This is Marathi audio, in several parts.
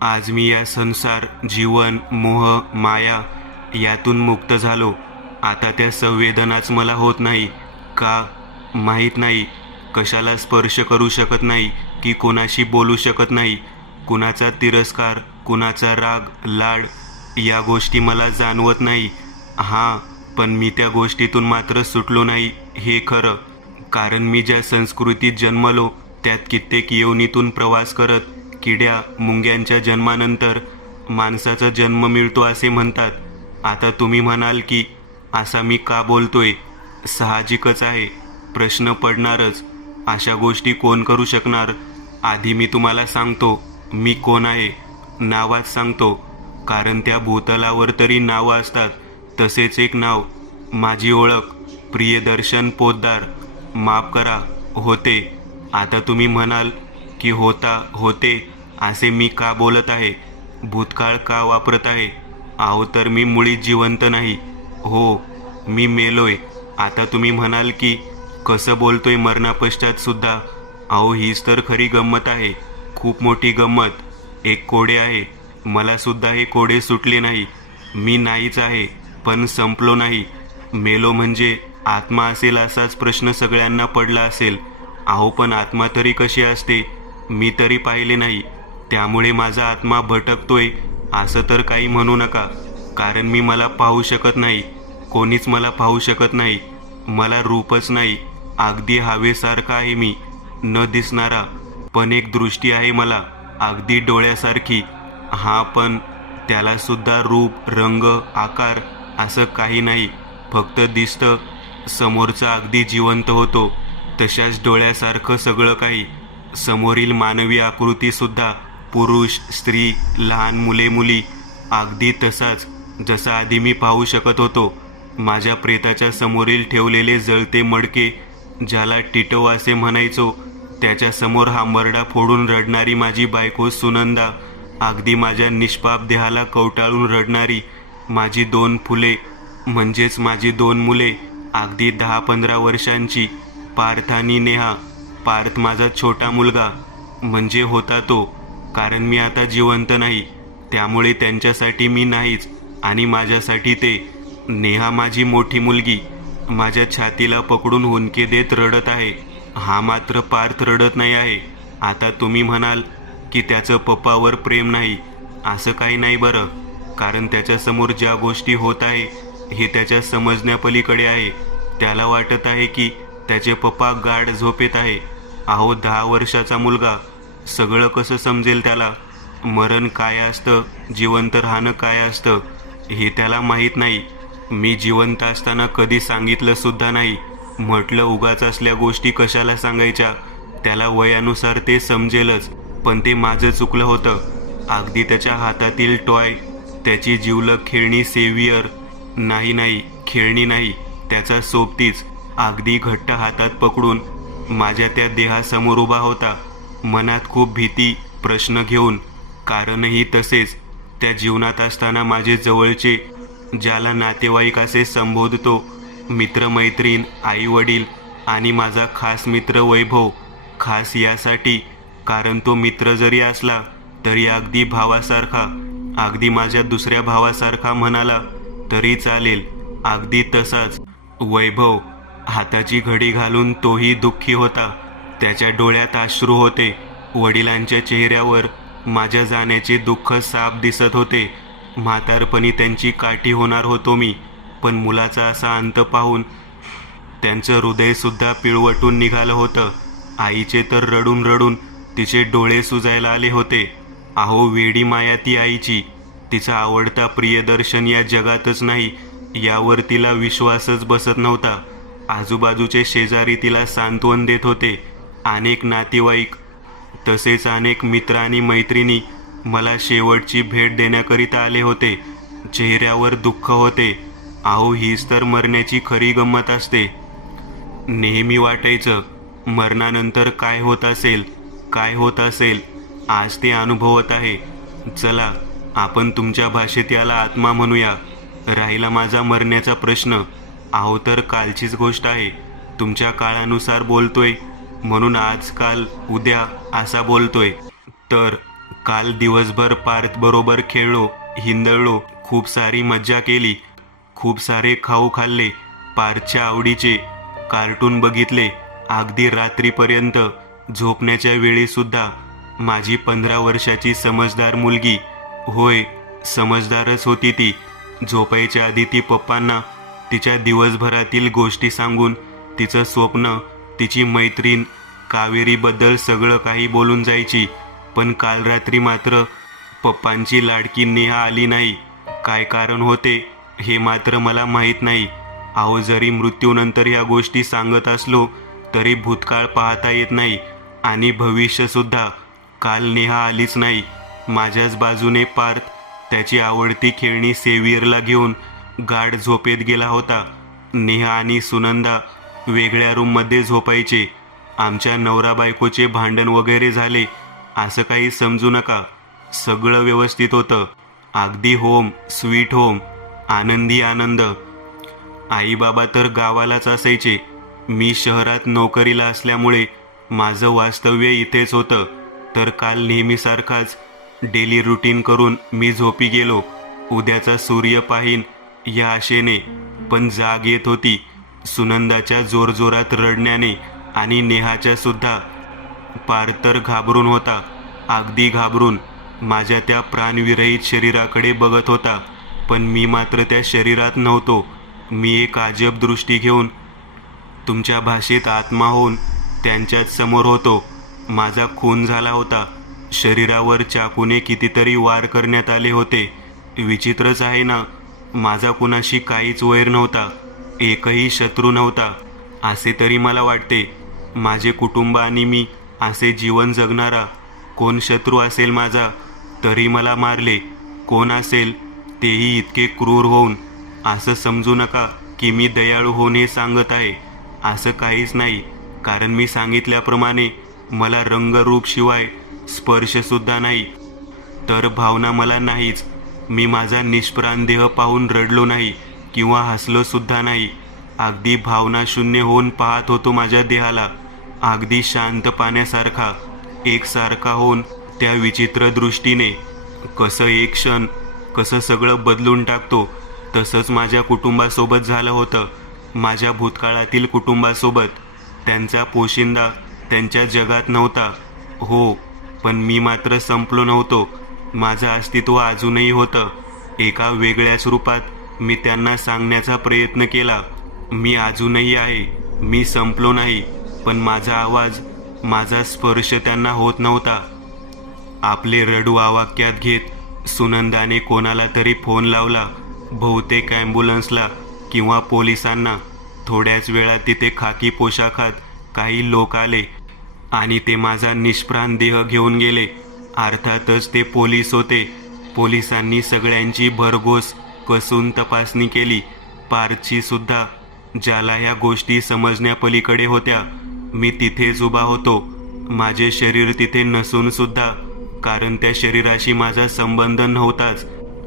आज मी या संसार, जीवन, मोह, माया यातून मुक्त झालो. आता त्या संवेदनाच मला होत नाही. का? माहीत नाही. कशाला स्पर्श करू शकत नाही की कोणाशी बोलू शकत नाही. कुणाचा तिरस्कार, कुणाचा राग, लाड या गोष्टी मला जाणवत नाही. हां, पण मी त्या गोष्टीतून मात्र सुटलो नाही हे खरं. कारण मी ज्या संस्कृतीत जन्मलो त्यात कित्येक योनीतून प्रवास करत किड्या मुंग्यांच्या जन्मानंतर माणसाचा जन्म मिळतो असे म्हणतात. आता तुम्ही म्हणाल की असा मी का बोलतोय? साहजिकच आहे, प्रश्न पडणारच. अशा गोष्टी कोण करू शकणार? आधी मी तुम्हाला सांगतो मी कोण आहे. नावात सांगतो, कारण त्या भूतलावर तरी नावं असतात. तसेच एक नाव, माझी ओळख प्रियदर्शन पोद्दार. माफ करा, होते. आता तुम्ही म्हणाल की होते असे मी का बोलत आहे, भूतकाळ का वापरत आहे? अहो, तर मी मुळीच जिवंत नाही. हो, मी मेलोय. आता तुम्ही म्हणाल की कसं बोलतोय मरणापश्चात सुद्धा? अहो, हीच तर खरी गंमत आहे, खूप मोठी गंमत. एक कोडे आहे, मला सुद्धा हे कोडे सुटले नाही. मी नाहीच आहे, पण संपलो नाही. मेलो म्हणजे आत्मा असेल असाच प्रश्न सगळ्यांना पडला असेल. अहो, पण आत्मा तरी कशी असते? मी तरी पाहिले नाही. त्यामुळे माझा आत्मा भटकतोय असं तर काही म्हणू नका. कारण मी मला पाहू शकत नाही, कोणीच मला पाहू शकत नाही. मला रूपच नाही, अगदी हवेसारखा आहे मी, न दिसणारा. पण एक दृष्टी आहे मला, अगदी डोळ्यासारखी. हां, पण त्याला सुद्धा रूप, रंग, आकार असं काही नाही. फक्त दिसतं. समोरचा अगदी जिवंत होतो, तशाच डोळ्यासारखं सगळं काही. समोरील मानवी आकृतीसुद्धा, पुरुष, स्त्री, लहान मुले मुली, अगदी तसाच जसा आधी मी पाहू शकत होतो. माझ्या प्रेताच्या समोरील ठेवलेले जळते मडके, ज्याला टिटव असे म्हणायचो, त्याच्यासमोर हांबरडा फोडून रडणारी माझी बायको सुनंदा, अगदी माझ्या निष्पाप देहाला कवटाळून रडणारी माझी 2 फुले, म्हणजेच माझी 2 मुले, अगदी 10-15 वर्षांची, पार्थ आणि नेहा. पार्थ माझा छोटा मुलगा, म्हणजे होता तो. कारण मी आता जिवंत नाही, त्यामुळे त्यांच्यासाठी मी नाहीच आणि माझ्यासाठी ते. नेहा माझी मोठी मुलगी माझ्या छातीला पकडून हुंदके देत रडत आहे. हा मात्र पार्थ रडत नाही आहे. आता तुम्ही म्हणाल की त्याचं पप्पावर प्रेम नाही. असं काही नाही बरं, कारण त्याच्यासमोर ज्या गोष्टी होत आहे हे त्याच्या समजण्यापलीकडे आहे. त्याला वाटत आहे की त्याचे पप्पा गाढ झोपेत आहे. अहो, 10 वर्षाचा मुलगा, सगळं कसं समजेल त्याला? मरण काय असतं, जिवंत राहणं काय असतं हे त्याला माहीत नाही. मी जिवंत असताना कधी सांगितलं सुद्धा नाही. म्हटलं उगाच असल्या गोष्टी कशाला सांगायच्या, त्याला वयानुसार ते समजेलच. पण ते माझं चुकलं होतं. अगदी त्याच्या हातातील टॉय, त्याची जिवलग खेळणी सेवियर, नाही, खेळणी नाही, त्याचा सोबतीच, अगदी घट्ट हातात पकडून माझ्या त्या देहासमोर उभा होता. मनात खूप भीती, प्रश्न घेऊन. कारणही तसेच. त्या जीवनात असताना माझे जवळचे, ज्याला नातेवाईक असे संबोधतो, मित्रमैत्रीण, आईवडील आणि माझा खास मित्र वैभव. खास यासाठी कारण तो मित्र जरी असला तरी अगदी भावासारखा, अगदी माझ्या दुसऱ्या भावासारखा म्हणाला तरी चालेल. अगदी तसाच वैभव. हाताची घडी घालून तोही दुःखी होता. त्याच्या डोळ्यात अश्रू होते. वडिलांच्या चेहऱ्यावर माझ्या जाण्याचे दुःख साफ दिसत होते. म्हातारपणी त्यांची काठी होणार होतो मी. पण मुलाचा असा अंत पाहून त्यांचं हृदयसुद्धा पिळवटून निघालं होतं. आईचे तर रडून रडून तिचे डोळे सुजायला आले होते. अहो, वेडी माया ती आईची. तिचा आवडता प्रियदर्शन या जगातच नाही यावर तिला विश्वासच बसत नव्हता. आजूबाजूचे शेजारी तिला सांत्वन देत होते. अनेक नातेवाईक, तसेच अनेक मित्र आणि मैत्रिणी मला शेवटची भेट देण्याकरिता आले होते. चेहऱ्यावर दुःख होते. अहो, हीच तर मरण्याची खरी गंमत असते. नेहमी वाटायचं मरणानंतर काय होत असेल, काय होत असेल. आज ते अनुभवत आहे. चला, आपण तुमच्या भाषेत याला आत्मा म्हणूया. राहिला माझा मरण्याचा प्रश्न. अहो, तर कालचीच गोष्ट आहे. तुमच्या काळानुसार बोलतोय, म्हणून आजकाल उद्या असा बोलतोय. तर काल दिवसभर पार्थ बरोबर खेळलो, हिंदळलो, खूप सारी मज्जा केली, खूप सारे खाऊ खाल्ले, पार्थच्या आवडीचे कार्टून बघितले, अगदी रात्रीपर्यंत. झोपण्याच्या वेळीसुद्धा माझी 15 वर्षाची समजदार मुलगी, होय समजदारच होती ती, झोपायच्या आधी ती पप्पांना तिच्या दिवसभरातील गोष्टी सांगून तिचं स्वप्न, तिची मैत्रीण कावेरीबद्दल सगळं काही बोलून जायची. पण काल रात्री मात्र पप्पांची लाडकी नेहा आली नाही. काय कारण होते हे मात्र मला माहीत नाही. अहो, जरी मृत्यूनंतर ह्या गोष्टी सांगत असलो तरी भूतकाळ पाहता येत नाही आणि भविष्यसुद्धा. काल नेहा आलीच नाही. माझ्याच बाजूने पार्थ त्याची आवडती खेळणी सेवियरला घेऊन गाढ झोपेत गेला होता. नेहा आणि सुनंदा वेगळ्या रूममध्ये झोपायचे. आमच्या नवरा बायकोचे भांडण वगैरे झाले असं काही समजू नका. सगळं व्यवस्थित होतं. अगदी होम स्वीट होम, आनंदी आनंद. आई बाबा तर गावालाच असायचे. मी शहरात नोकरीला असल्यामुळे माझं वास्तव्य इथेच होतं. तर काल नेहमीसारखाच डेली रुटीन करून मी झोपी गेलो. उद्याचा सूर्य पाहीन या आशेने. पण जाग येत होती सुनंदाच्या जोरजोरात रडण्याने आणि नेहाच्या सुद्धा. पार्थ तर घाबरून होता, अगदी घाबरून माझ्या त्या प्राणविरहित शरीराकडे बघत होता. पण मी मात्र त्या शरीरात नव्हतो. मी एक अजब दृष्टी घेऊन, तुमच्या भाषेत आत्मा होऊन त्यांच्याच समोर होतो. माझा खून झाला होता. शरीरावर चाकूने कितीतरी वार करण्यात आले होते. विचित्रच आहे ना, माझा कुणाशी काहीच वैर नव्हता, एकही शत्रू नव्हता असे तरी मला वाटते. माझे कुटुंब आणि मी असे जीवन जगणारा कोण शत्रू असेल माझा, तरी मला मारले. कोण असेल तेही इतके क्रूर होऊन. असं समजू नका की मी दयाळू होऊन हे सांगत आहे. असं काहीच नाही. कारण मी सांगितल्याप्रमाणे मला रंगरूपशिवाय स्पर्शसुद्धा नाही. तर भावना मला नाहीच. मी माझा निष्प्राण देह पाहून रडलो नाही किंवा हसलो सुद्धा नाही. अगदी भावनाशून्य होऊन पाहत होतो माझ्या देहाला, अगदी शांत पाण्यासारखा, एकसारखा होऊन त्या विचित्र दृष्टीने. कसं एक क्षण कसं सगळं बदलून टाकतो, तसंच माझ्या कुटुंबासोबत झालं होतं. माझ्या भूतकाळातील कुटुंबासोबत. त्यांचा पोशिंदा त्यांच्या जगात नव्हता. हो, पण मी मात्र संपलो नव्हतो. माझं अस्तित्व अजूनही होतं. एका वेगळ्याच रूपात मी त्यांना सांगण्याचा प्रयत्न केला. मी अजूनही आहे. मी संपलो नाही. पण माझा आवाज, माझा स्पर्श त्यांना होत नव्हता. आपले रडू आवाक्यात घेत सुनंदाने कोणाला तरी फोन लावला. बहुतेक ॲम्ब्युलन्सला किंवा पोलिसांना. थोड्याच वेळात तिथे खाकी पोशाखात काही लोक आले आणि ते माझा निष्प्राण देह घेऊन गेले. अर्थातच ते पोलीस होते. पोलिसांनी सगळ्यांची भरघोस कसून तपासणी केली, पार्थची सुद्धा, ज्याला ह्या गोष्टी समजण्यापलीकडे होत्या. मी तिथेच उभा होतो. माझे शरीर तिथे नसून सुद्धा, कारण त्या शरीराशी माझा संबंध नव्हताच.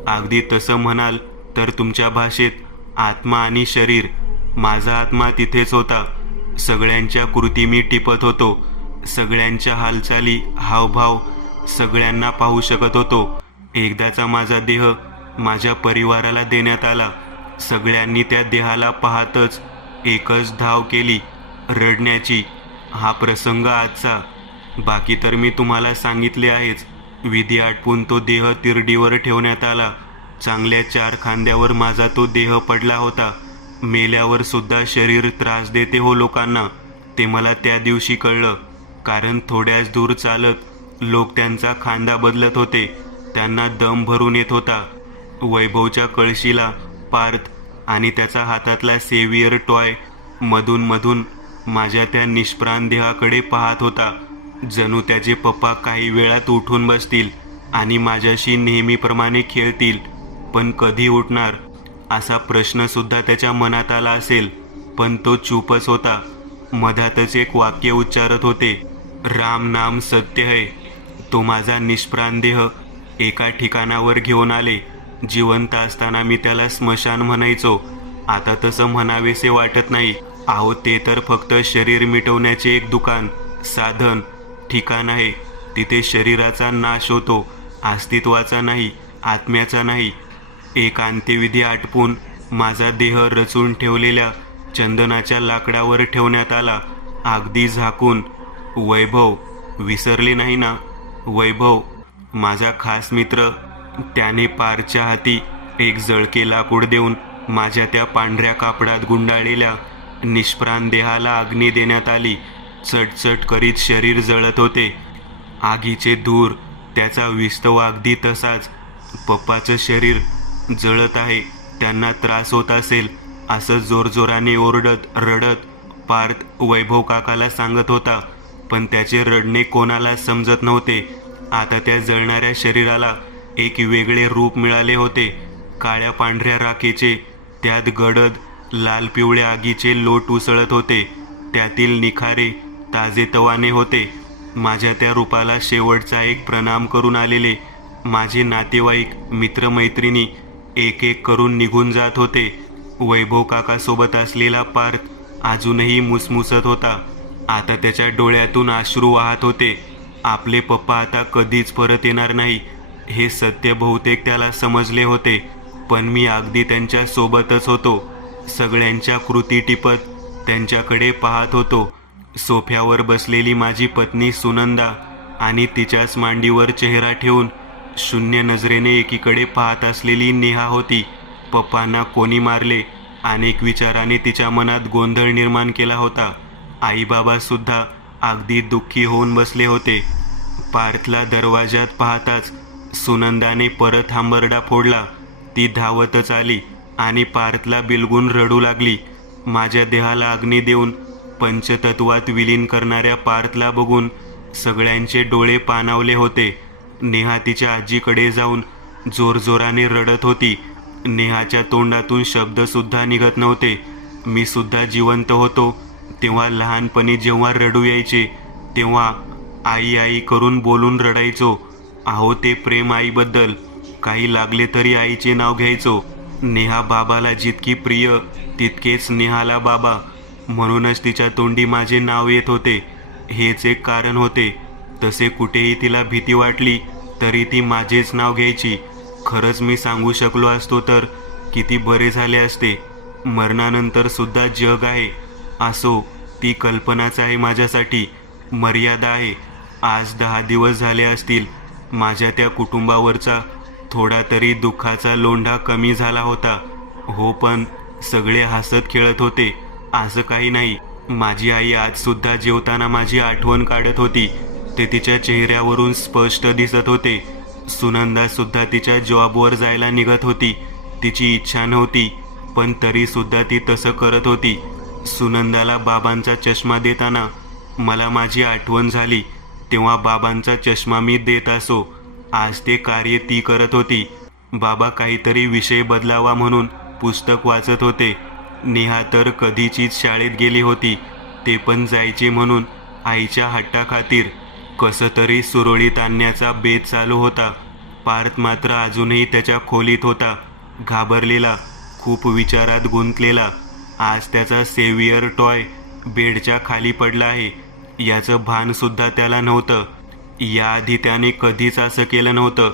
अगदी तसं म्हणाल तर तुमच्या भाषेत आत्मा आणि शरीर. माझा आत्मा तिथेच होता. सगळ्यांच्या कृती मी टिपत होतो. सगळ्यांच्या हालचाली, हावभाव सगळ्यांना पाहू शकत होतो. एकदाचा माझा देह माझ्या परिवाराला देण्यात आला. सगळ्यांनी त्या देहाला पाहतच एकच धाव केली, रडण्याची. हा प्रसंग आजचा. बाकी तर मी तुम्हाला सांगितले आहेच. विधी आटपून तो देह तिरडीवर ठेवण्यात आला. चांगल्या 4 खांद्यावर माझा तो देह पडला होता. मेल्यावर सुद्धा शरीर त्रास देते हो लोकांना. ते मला त्या दिवशी कळलं. कारण थोड्याच दूर चालत लोक त्यांचा खांदा बदलत होते. त्यांना दम भरून येत होता. वैभवच्या कळशीला पार्थ आणि त्याचा हातातला सेवियर टॉय मधून मधून माझ्या त्या निष्प्राण देहाकडे पाहत होता. जणू त्याचे पप्पा काही वेळात उठून बसतील आणि माझ्याशी नेहमीप्रमाणे खेळतील. पण कधी उठणार असा प्रश्नसुद्धा त्याच्या मनात आला असेल. पण तो चूपच होता. मधातच एक वाक्य उच्चारत होते, राम नाम सत्य है. तो माझा निष्प्राण देह एका ठिकाणावर घेऊन आले. जिवंत असताना मी त्याला स्मशान म्हणायचो. आता तसं म्हणावेसे वाटत नाही. अहो, ते तर फक्त शरीर मिटवण्याचे एक दुकान, साधन, ठिकाण आहे. तिथे शरीराचा नाश होतो, अस्तित्वाचा नाही, आत्म्याचा नाही. एक अंत्यविधी आटपून माझा देह रचून ठेवलेल्या चंदनाच्या लाकडावर ठेवण्यात आला, अगदी झाकून. वैभव, विसरले नाही ना? वैभव, माझा खास मित्र. त्याने पारच्या हाती एक जळके लाकूड देऊन माझ्या त्या पांढऱ्या कापडात गुंडाळलेल्या निष्प्राण देहाला अग्नी देण्यात आली. चटचट करीत शरीर जळत होते. आगीचे धूर, त्याचा विस्तव अगदी तसाच. पप्पाचं शरीर जळत आहे, त्यांना त्रास होत असेल असं जोरजोराने ओरडत रडत पार्थ वैभव काकाला सांगत होता. पण त्याचे रडणे कोणालाच समजत नव्हते. आता त्या जळणाऱ्या शरीराला एक वेगळे रूप मिळाले होते. काळ्या पांढऱ्या राखेचे, त्यात गडद लाल पिवळ्या आगीचे लोट उसळत होते. त्यातील निखारे ताजेतवाने होते. माझ्या त्या रूपाला शेवटचा एक प्रणाम करून आलेले माझे नातेवाईक, मित्रमैत्रिणी एक एक करून निघून जात होते. वैभव काकासोबत असलेला पार्थ अजूनही मुसमुसत होता. आता त्याच्या डोळ्यातून अश्रू वाहत होते. आपले पप्पा आता कधीच परत येणार नाही हे सत्य बहुतेक त्याला समजले होते. पण मी अगदी त्यांच्या सोबतच होतो. सगळ्यांच्या कृती टिपत त्यांच्याकडे पाहत होतो. सोफ्यावर बसलेली माझी पत्नी सुनंदा आणि तिच्याच मांडीवर चेहरा ठेवून शून्य नजरेने एकीकडे पाहत असलेली नेहा होती. पप्पांना कोणी मारले? अनेक विचाराने तिच्या मनात गोंधळ निर्माण केला होता. आईबाबा सुद्धा अगदी दुःखी होऊन बसले होते. पार्थला दरवाजात पाहताच सुनंदाने परत हांबरडा फोडला. ती धावतच आली आणि पार्थला बिलगून रडू लागली. माझ्या देहाला अग्नी देऊन पंचतत्वात विलीन करणाऱ्या पार्थला बघून सगळ्यांचे डोळे पाणावले होते. नेहा तिच्या आजीकडे जाऊन जोरजोराने रडत होती. नेहाच्या तोंडातून शब्दसुद्धा निघत नव्हते. मी सुद्धा जिवंत होतो तेव्हा लहानपणी जेव्हा रडू यायचे तेव्हा आई आई करून बोलून रडायचो. अहो ते प्रेम आईबद्दल. काही लागले तरी आईचे नाव घ्यायचो. नेहा बाबाला जितकी प्रिय तितकेच नेहाला बाबा. म्हणूनच तिच्या तोंडी माझे नाव येत होते. हेच एक कारण होते. तसे कुठेही तिला भीती वाटली तरी ती माझेच नाव घ्यायची. खरंच मी सांगू शकलो असतो तर किती बरे झाले असते. मरणानंतर सुद्धा जग आहे. असो, ती कल्पनाच आहे माझ्यासाठी. मर्यादा आहे. आज 10 दिवस झाले असतील माझ्या त्या कुटुंबावरचा थोडा तरी दुःखाचा लोंढा कमी झाला होता. हो, पण सगळे हसत खेळत होते असं काही नाही. माझी आई आज सुद्धा जेवताना माझी आठवण काढत होती. ते तिच्या चेहऱ्यावरून स्पष्ट दिसत होते. सुनंदा सुद्धा तिच्या जॉबवर जायला निघत होती. तिची इच्छा नव्हती पण तरी सुद्धा ती तसं करत होती. सुनंदाला बाबांचा चष्मा देताना मला माझी आठवण झाली. तेव्हा बाबांचा चष्मा मी देत असो. आज ते कार्य ती करत होती. बाबा काहीतरी विषय बदलावा म्हणून पुस्तक वाचत होते. नेहा तर कधीचीच शाळेत गेली होती, ते पण जायचे म्हणून आईच्या हट्टाखातीर. कसं तरी सुरळीत आणण्याचा बेत चालू होता. पार्थ मात्र अजूनही त्याच्या खोलीत होता, घाबरलेला, खूप विचारात गुंतलेला. आज त्याचा सेवियर टॉय बेडच्या खाली पडला आहे याचं भानसुद्धा त्याला नव्हतं. याआधी त्याने कधीच असं केलं नव्हतं,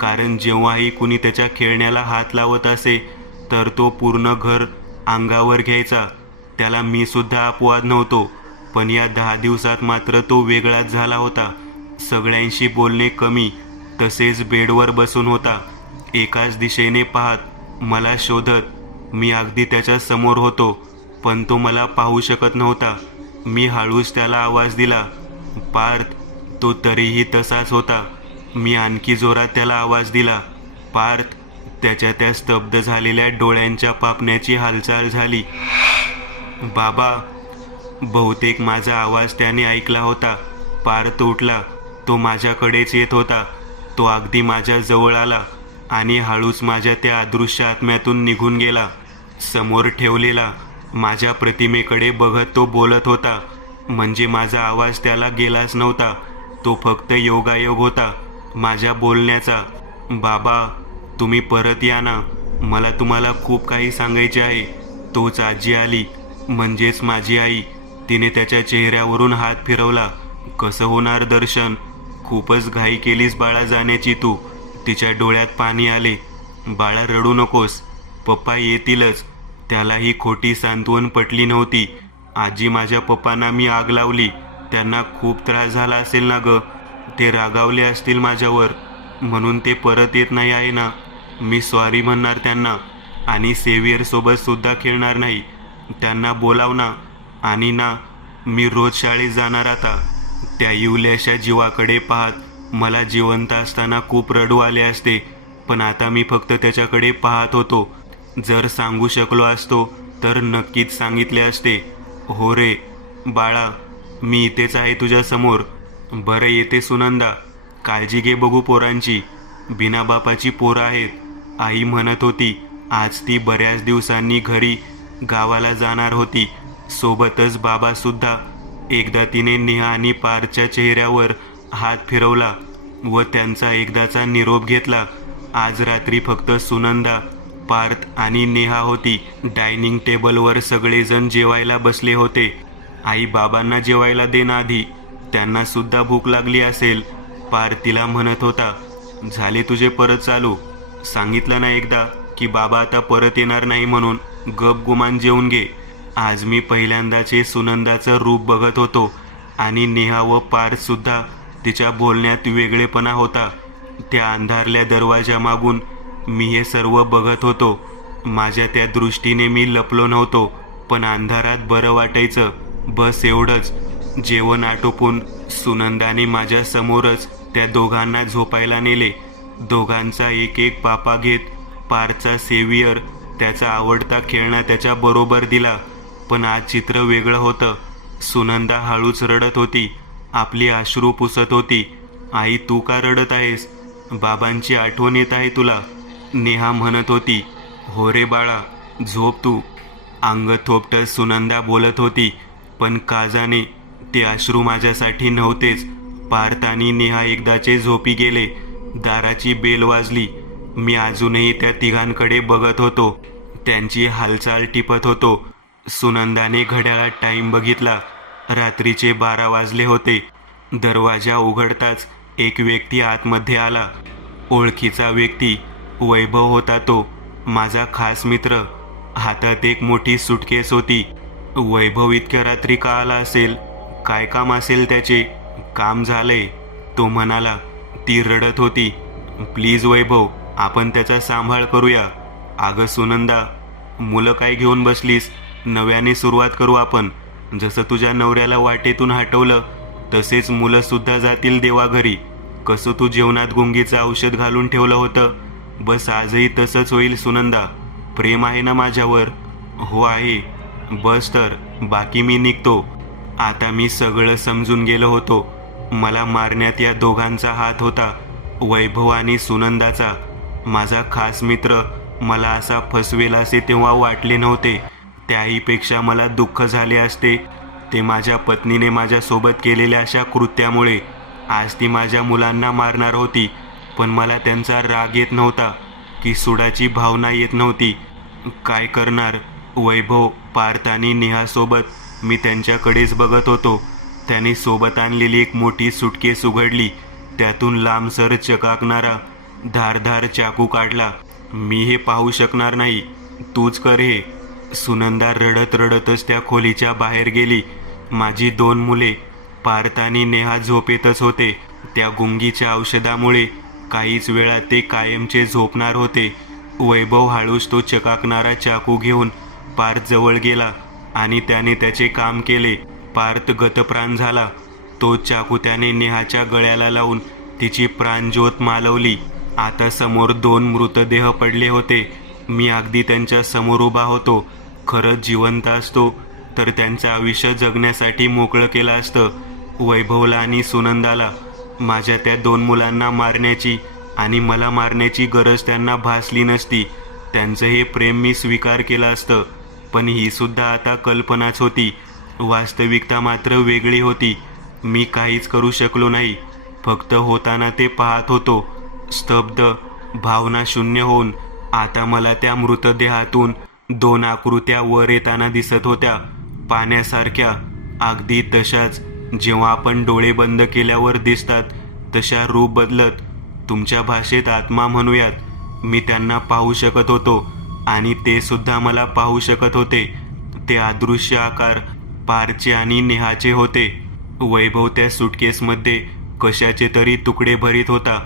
कारण जेव्हाही कुणी त्याच्या खेळण्याला हात लावत असे तर तो पूर्ण घर अंगावर घ्यायचा. त्याला मी सुद्धा अपवाद नव्हतो. पण या 10 दिवसात मात्र तो वेगळाच झाला होता. सगळ्यांशी बोलणे कमी, तसेच बेडवर बसून होता, एकाच दिशेने पाहत, मला शोधत. मी अगदी त्याच्या समोर होतो पण तो मला पाहू शकत नव्हता. मी हळूच त्याला आवाज दिला, पार्थ. तो तरीही तसाच होता. मी आणखी जोरात त्याला आवाज दिला, पार्थ. त्याच्या त्या स्तब्ध झालेल्या डोळ्यांच्या पापण्याची हालचाल झाली. बाबा. बहुतेक माझा आवाज त्याने ऐकला होता. पार्थ उठला. तो माझ्याकडेच येत होता. तो अगदी माझ्या जवळ आला आणि हळूच माझ्या त्या अदृश्य आत्म्यातून निघून गेला. समोर ठेवलेला माझ्या प्रतिमेकडे बघत तो बोलत होता. म्हणजे माझा आवाज त्याला गेलाच नव्हता. तो फक्त योगायोग होता माझ्या बोलण्याचा. बाबा, तुम्ही परत या ना. मला तुम्हाला खूप काही सांगायचे आहे. तोच आजी आली, म्हणजेच माझी आई. तिने त्याच्या चेहऱ्यावरून हात फिरवला. कसं होणार दर्शन? खूपच घाई केलीस बाळा जाण्याची तू. तिच्या डोळ्यात पाणी आले. बाळा रडू नकोस, पप्पा येतीलच. त्यालाही खोटी सांत्वन पटली नव्हती. आजी माझ्या पप्पांना मी आग लावली, त्यांना खूप त्रास झाला असेल ना ग. ते रागावले असतील माझ्यावर, म्हणून ते परत येत नाही आहे ना. मी सॉरी म्हणणार त्यांना आणि सेवियरसोबत सुद्धा खेळणार नाही. त्यांना बोलाव ना. आणि ना, मी रोज शाळेत जाणार आता. त्या इवल्याशा जीवाकडे पाहत मला जिवंत असताना खूप रडू आले असते, पण आता मी फक्त त्याच्याकडे पाहत होतो. जर सांगू शकलो असतो तर नक्कीच सांगितले असते. हो रे बाळा, मी इथेच आहे तुझ्या समोर. बरं येते सुनंदा, काळजी घे बघू पोरांची. बिना बापाची पोरं आहेत. आई म्हणत होती आज ती बऱ्याच दिवसांनी घरी गावाला जाणार होती, सोबतच बाबासुद्धा. एकदा तिने नेहा आणि पारच्या चेहऱ्यावर हात फिरवला व त्यांचा एकदाचा निरोप घेतला. आज रात्री फक्त सुनंदा, पार्थ आणि नेहा होती. डायनिंग टेबलवर सगळेजण जेवायला बसले होते. आई बाबांना जेवायला दे ना आधी, त्यांना सुद्धा भूक लागली असेल. पार्थ तिला म्हणत होता. झाले तुझे परत चालू. सांगितलं ना एकदा की बाबा आता परत येणार नाही म्हणून. गप गुमान जेवून घे. आज मी पहिल्यांदाचे सुनंदाचं रूप बघत होतो आणि नेहा व पार्थ सुद्धा. तिच्या बोलण्यात वेगळेपणा होता. त्या अंधारल्या दरवाजा मागून मी हे सर्व बघत होतो. माझ्या त्या दृष्टीने मी लपलो नव्हतो, पण अंधारात बरं वाटायचं, बस एवढंच. जेवण आटोपून सुनंदाने माझ्या समोरच त्या दोघांना झोपायला नेले. दोघांचा एक एक पापा घेत पारचा सेवियर त्याचा आवडता खेळणा त्याच्या बरोबर दिला. पण आज चित्र वेगळं होतं. सुनंदा हळूच रडत होती, आपली अश्रू पुसत होती. आई तू का रडत आहेस? बाबांची आठवण येत आहे तुला? नेहा म्हणत होती. हो रे बाळा, झोप तू. अंग थोपटत सुनंदा बोलत होती. पण का जाणे ते अश्रू माझ्यासाठी नव्हतेच. पार्थ आणि नेहा एकदाचे झोपी गेले. दाराची बेल वाजली. मी अजूनही त्या तिघांकडे बघत होतो, त्यांची हालचाल टिपत होतो. सुनंदाने घड्याळात टाईम बघितला. रात्रीचे 12 वाजले होते. दरवाजा उघडताच एक व्यक्ती आतमध्ये आला. ओळखीचा व्यक्ती. वैभव होता तो, माझा खास मित्र. हातात एक मोठी सुटकेस होती. वैभव इतक्या रात्री का आला असेल? काय काम असेल त्याचे? काम झालंय, तो म्हणाला. ती रडत होती. प्लीज वैभव, आपण त्याचा सांभाळ करूया. अगं सुनंदा, मुलं काय घेऊन बसलीस? नव्याने सुरुवात करू आपण. जसं तुझ्या नवऱ्याला वाटेतून हटवलं तसेच मुलं सुद्धा जातील देवाघरी. कसं तू जेवणात गुंगीचं औषध घालून ठेवलं होतं, बस आजही तसंच होईल सुनंदा. प्रेम आहे ना माझ्यावर? हो आहे. बस तर, बाकी मी निघतो. आता मी सगळं समजून गेलो होतो. मला मारण्यात या दोघांचा हात होता, वैभव आणि सुनंदाचा. माझा खास मित्र मला असा फसवेल असे तेव्हा वाटले नव्हते. त्याहीपेक्षा मला दुःख झाले असते ते माझ्या पत्नीने माझ्यासोबत केलेल्या अशा कृत्यामुळे. आज ती माझ्या मुलांना मारणार होती, पण मला त्यांचा राग येत नव्हता की सुडाची भावना येत नव्हती. काय करणार? वैभव, पार्थ आणि नेहासोबत मी त्यांच्याकडेच बघत होतो. त्याने सोबत आणलेली एक मोठी सुटकेस उघडली. त्यातून लांबसर चकाकणारा धारधार चाकू काढला. मी हे पाहू शकणार नाही, तूच कर हे. सुनंदा रडत रडतच त्या खोलीच्या बाहेर गेली. माझी 2 मुले पार्थ आणि नेहा झोपेतच होते. त्या गुंगीच्या औषधामुळे काहीच वेळात ते कायमचे झोपणार होते. वैभव हळूच तो चकाकणारा चाकू घेऊन पार्थ जवळ गेला आणि त्याने त्याचे काम केले. पार्थ गतप्राण झाला. तो चाकू त्याने नेहाच्या गळ्याला लावून तिची प्राणज्योत मालवली. आता समोर 2 मृतदेह पडले होते. मी अगदी त्यांच्या समोर उभा होतो. खरंच जिवंत असतो तर त्यांचं आयुष्य जगण्यासाठी मोकळं केलं असतं. वैभवला आणि सुनंदाला, माझ्या त्या 2 मुलांना मारण्याची आणि मला मारण्याची गरज त्यांना भासली नसती. त्यांचं हे प्रेम मी स्वीकार केलं असतं. पण ही सुद्धा आता कल्पनाच होती. वास्तविकता मात्र वेगळी होती. मी काहीच करू शकलो नाही. फक्त होताना ते पाहत होतो, स्तब्ध, भावना शून्य होऊन. आता मला त्या मृतदेहातून 2 आकृत्या वर येताना दिसत होत्या, पाण्यासारख्या, अगदी तशाच जेव्हा आपण डोळे बंद केल्यावर दिसतात तशा रूप बदलत, तुमच्या भाषेत आत्मा म्हणूयात, मी त्यांना पाहू शकत होतो आणि ते सुद्धा मला पाहू शकत होते. ते अदृश्य आकार पारचे आणि नेहाचे होते. वैभव त्या सुटकेसमध्ये कशाचे तरी तुकडे भरीत होता,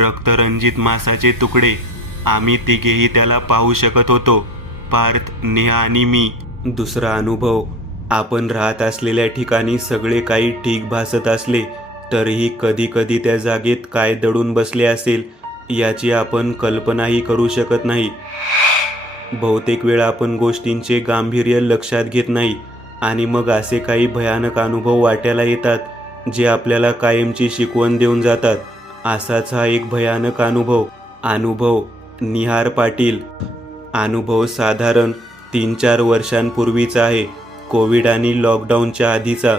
रक्तरंजित मांसाचे तुकडे. आम्ही तिघेही त्याला पाहू शकत होतो, पार्थ, नेहा आणि मी. दुसरा अनुभव, आपण राहत असलेल्या ठिकाणी सगळे काही ठीक भासत असले तरीही कधी कधी त्या जागेत काय दडून बसले असेल याची आपण कल्पनाही करू शकत नाही. बहुतेक वेळा आपण गोष्टींचे गांभीर्य लक्षात घेत नाही आणि मग असे काही भयानक अनुभव वाट्याला येतात जे आपल्याला कायमची शिकवण देऊन जातात. असाच हा एक भयानक अनुभव निहार पाटील. अनुभव साधारण 3-4 वर्षांपूर्वीचा आहे. कोविड आणि लॉकडाऊनच्या आधीचा.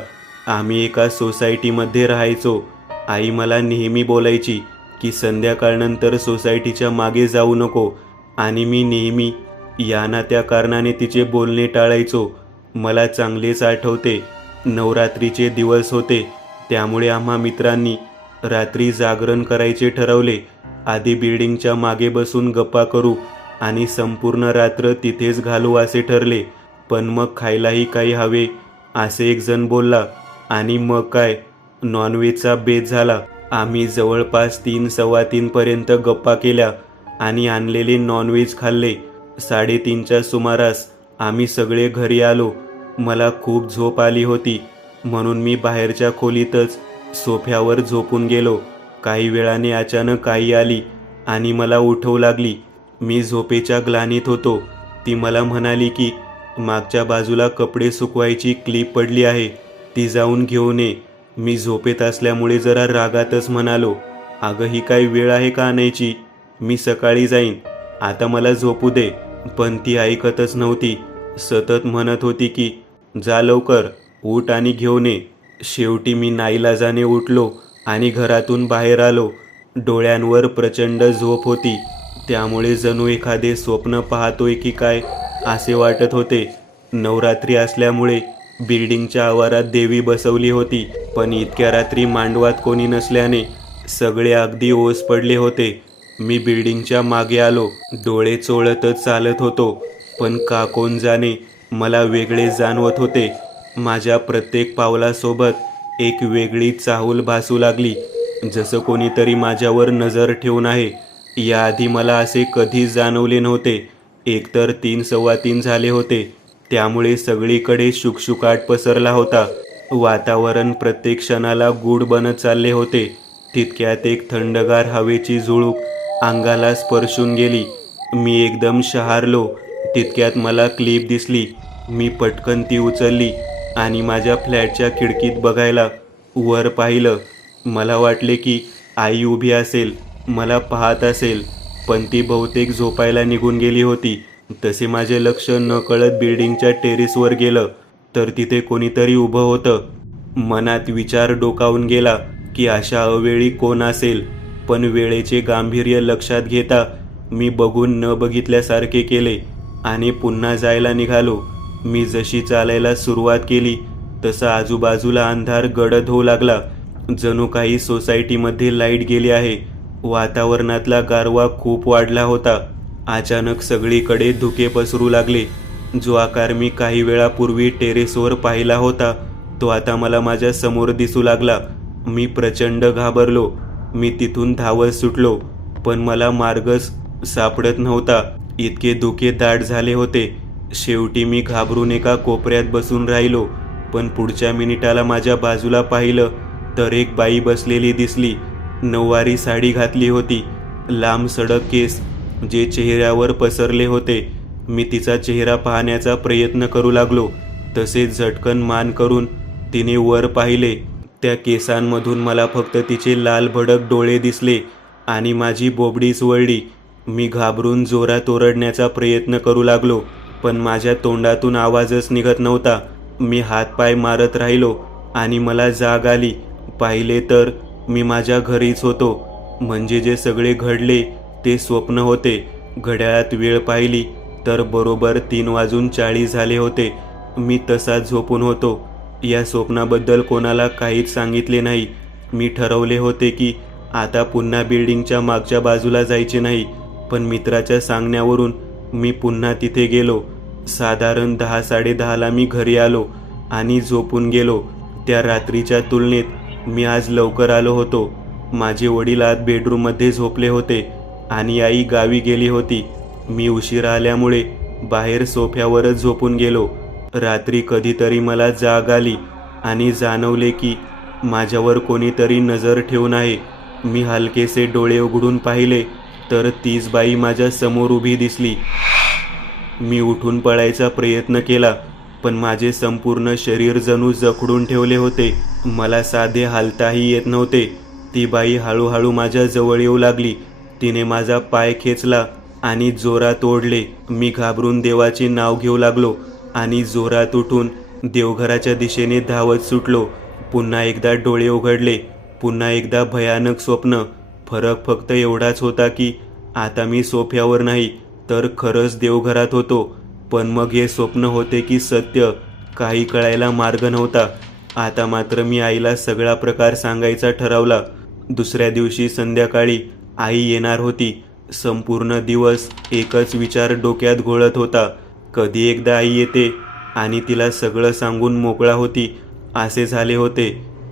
आम्ही एका सोसायटीमध्ये राहायचो. आई मला नेहमी बोलायची की संध्याकाळनंतर सोसायटीच्या मागे जाऊ नको आणि मी नेहमी या ना त्या कारणाने तिचे बोलणे टाळायचो. मला चांगलेच आठवते, नवरात्रीचे दिवस होते, त्यामुळे आम्हा मित्रांनी रात्री जागरण करायचे ठरवले. आधी बिल्डिंगच्या मागे बसून गप्पा करू आणि संपूर्ण रात्र तिथेच घालू असे ठरले. पण मग खायलाही काही हवे असे एक जण बोलला आणि मग काय, नॉनव्हेजचा बेत झाला. आम्ही जवळपास 3-3:15 पर्यंत गप्पा केल्या आणि आणलेले नॉनव्हेज खाल्ले. 3:30च्या सुमारास आम्ही सगळे घरी आलो. मला खूप झोप आली होती म्हणून मी बाहेरच्या खोलीतच सोफ्यावर झोपून गेलो. काही वेळाने अचानक आई आली आणि मला उठवू लागली. मी झोपेच्या ग्लानीत होतो. ती मला म्हणाली की मागच्या बाजूला कपडे सुकवायची क्लिप पडली आहे, ती जाऊन घेऊन ये. मी झोपेत असल्यामुळे जरा रागातच म्हणालो, अगं ही काही वेळ आहे का आणायची, मी सकाळी जाईन, आता मला झोपू दे. पण ती ऐकतच नव्हती. सतत म्हणत होती की जा लवकर, उठ आणि घेऊन ये. शेवटी मी नाईलाजाने उठलो आणि घरातून बाहेर आलो. डोळ्यांवर प्रचंड झोप होती, त्यामुळे जणू एखादे स्वप्न पाहतोय की काय असे वाटत होते. नवरात्री असल्यामुळे बिल्डिंगच्या आवारात देवी बसवली होती, पण इतक्या रात्री मांडवात कोणी नसल्याने सगळे अगदी ओस पडले होते. मी बिल्डिंगच्या मागे आलो. डोळे चोळतच चालत होतो, पण का कोण जाणे मला वेगळे जाणवत होते. माझ्या प्रत्येक पावलासोबत एक वेगळी चाहूल भासू लागली, जसं कोणीतरी माझ्यावर नजर ठेवून आहे. याआधी मला असे कधीच जाणवले नव्हते. एकतर 3-3:15 झाले होते, त्यामुळे सगळीकडे शुकशुकाट पसरला होता. वातावरण प्रत्येक क्षणाला गूढ बनत चालले होते. तितक्यात एक थंडगार हवेची झुळूक अंगाला स्पर्शून गेली. मी एकदम शहारलो. तितक्यात मला क्लिप दिसली. मी पटकन ती उचलली आणि माझ्या फ्लॅटच्या खिडकीत बघायला वर पाहिलं. मला वाटले की आई उभी असेल, मला पाहत असेल, पण ती बहुतेक झोपायला निघून गेली होती. तसे माझे लक्ष नकळत बिल्डिंगच्या टेरेसवर गेलं, तर तिथे कोणीतरी उभं होतं. मनात विचार डोकावून गेला की अशा अवेळी कोण असेल, पण वेळेचे गांभीर्य लक्षात घेता मी बघून न बघितल्यासारखे केले आणि पुन्हा जायला निघालो. मी जशी चालायला सुरुवात केली तसा आजूबाजूला अंधार गडद होऊ लागला. जणू काही सोसायटीमध्ये लाईट गेली आहे. वातावरणातला गारवा खूप वाढला होता. अचानक सगळीकडे धुके पसरू लागले. जो आकार मी काही वेळापूर्वी टेरेसवर पाहिला होता तो आता मला माझ्या समोर दिसू लागला. मी प्रचंड घाबरलो. मी तिथून धावत सुटलो, पण मला मार्गच सापडत नव्हता. इतके धुके दाट झाले होते. शेवटी मी घाबरून एका कोपऱ्यात बसून राहिलो. पण पुढच्या मिनिटाला माझ्या बाजूला पाहिलं तर एक बाई बसलेली दिसली. नऊवारी साडी घातली होती, लांब सडक केस जे चेहऱ्यावर पसरले होते. मी तिचा चेहरा पाहण्याचा प्रयत्न करू लागलो. तसेच झटकन मान करून तिने वर पाहिले. त्या केसांमधून मला फक्त तिचे लाल भडक डोळे दिसले आणि माझी बोबडीच वळली. मी घाबरून जोरात ओरडण्याचा प्रयत्न करू लागलो, पण माझ्या तोंडातून आवाजच निघत नव्हता. मी हातपाय मारत राहिलो आणि मला जाग आली. पाहिले तर मी माझ्या घरीच होतो. म्हणजे जे सगळे घडले ते स्वप्न होते. घड्याळात वेळ पाहिली तर बरोबर 3:40 झाले होते. मी तसाच झोपून होतो. या स्वप्नाबद्दल कोणाला काहीच सांगितले नाही. मी ठरवले होते की आता पुन्हा बिल्डिंगच्या मागच्या बाजूला जायचे नाही, पण मित्राच्या सांगण्यावरून मी पुन्हा तिथे गेलो. साधारण 10-10:30ला मी घरी आलो आणि झोपून गेलो. त्या रात्रीच्या तुलनेत मी आज लवकर आलो होतो. माझे वडील आत बेडरूममध्ये झोपले होते आणि आई गावी गेली होती. मी उशिरा आल्यामुळे बाहेर सोफ्यावरच झोपून गेलो. रात्री कधीतरी मला जाग आली आणि जाणवले की माझ्यावर कोणीतरी नजर ठेवून आहे. मी हलकेसे डोळे उघडून पाहिले तर तीच बाई माझ्या समोर उभी दिसली. मी उठून पळायचा प्रयत्न केला, पण माझे संपूर्ण शरीर जणू जखडून ठेवले होते. मला साधे हालताही येत नव्हते. ती बाई हळूहळू माझ्या जवळ येऊ लागली. तिने माझा पाय खेचला आणि जोरात ओढले. मी घाबरून देवाचे नाव घेऊ लागलो आणि जोरात उठून देवघराच्या दिशेने धावत सुटलो. पुन्हा एकदा डोळे उघडले. पुन्हा एकदा भयानक स्वप्न. फरक फक्त एवढाच होता की आता मी सोफ्यावर नाही तर खरंच देवघरात होतो. पण मग हे स्वप्न होते की सत्य, काही कळायला मार्ग नव्हता. आता मात्र मी आईला सगळा प्रकार सांगायचा ठरवला. दुसऱ्या दिवशी संध्याकाळी आई येणार होती. संपूर्ण दिवस एकच विचार डोक्यात घोळत होता. कधी एकदा आई येते आणि तिला सगळं सांगून मोकळा होती असे झाले होते.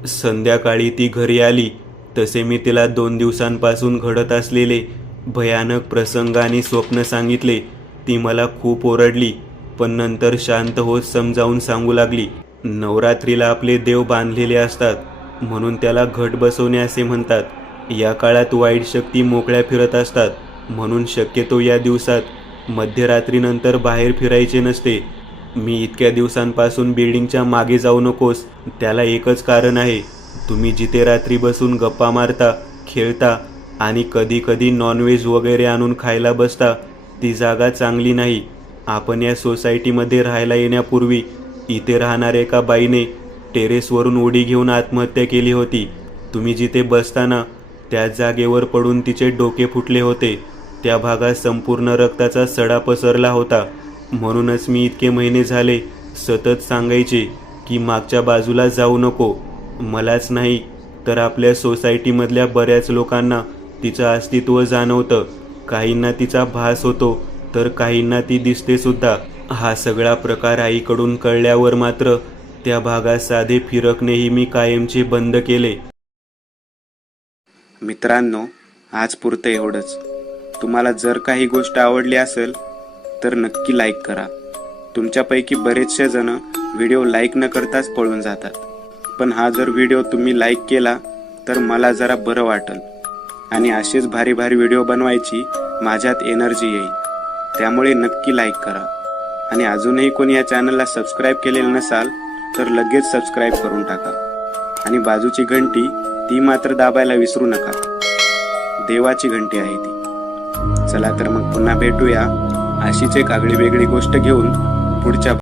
संध्याकाळी ती घरी आली तसे मी तिला 2 दिवसांपासून घडत असलेले भयानक प्रसंग आणि स्वप्न सांगितले. ती मला खूप ओरडली, पण नंतर शांत होत समजावून सांगू लागली. नवरात्रीला आपले देव बांधलेले असतात, म्हणून त्याला घट बसवणे असे म्हणतात. या काळात वाईट शक्ती मोकळ्या फिरत असतात, म्हणून शक्यतो या दिवसात मध्यरात्रीनंतर बाहेर फिरायचे नसते. मी इतक्या दिवसांपासून बिल्डिंगच्या मागे जाऊ नकोस, त्याला एकच कारण आहे. तुम्ही जिथे रात्री बसून गप्पा मारता, खेळता आणि कधी कधी नॉनव्हेज वगैरे आणून खायला बसता, ती जागा चांगली नाही. आपण या सोसायटीमध्ये राहायला येण्यापूर्वी इथे राहणाऱ्या एका बाईने टेरेसवरून उडी घेऊन आत्महत्या केली होती. तुम्ही जिथे बसताना त्याच जागेवर पडून तिचे डोके फुटले होते. त्या भागात संपूर्ण रक्ताचा सडा पसरला होता. म्हणूनच मी इतके महिने झाले सतत सांगायचे की मागच्या बाजूला जाऊ नको. मलाच नाही तर आपल्या सोसायटीमधल्या बऱ्याच लोकांना तिचं अस्तित्व जाणवतं. काहींना तिचा भास होतो तर काहींना ती दिसते सुद्धा. हा सगळा प्रकार आईकडून कळल्यावर मात्र त्या भागात साधे फिरकणेही मी कायमचे बंद केले. मित्रांनो, आज पुरतं एवढंच. तुम्हाला जर काही गोष्ट आवडली असेल तर नक्की लाईक करा. तुमच्यापैकी बरेचसे जण व्हिडिओ लाईक न करताच पळून जातात, पण हा जर व्हिडिओ तुम्ही लाईक केला तर मला जरा बरं वाटेल आणि असेच भारी भारी व्हिडिओ बनवायची माझ्यात एनर्जी येईल. त्यामुळे नक्की लाईक करा. आणि अजूनही कोणी या चॅनलला सबस्क्राईब केलेलं नसाल तर लगेच सबस्क्राईब करून टाका. आणि बाजूची घंटी ती मात्र दाबायला विसरू नका. देवाची घंटी आहे ती. चला तर मग पुन्हा भेटूया अशीच एक आगळी वेगळी गोष्ट घेऊन पुढच्या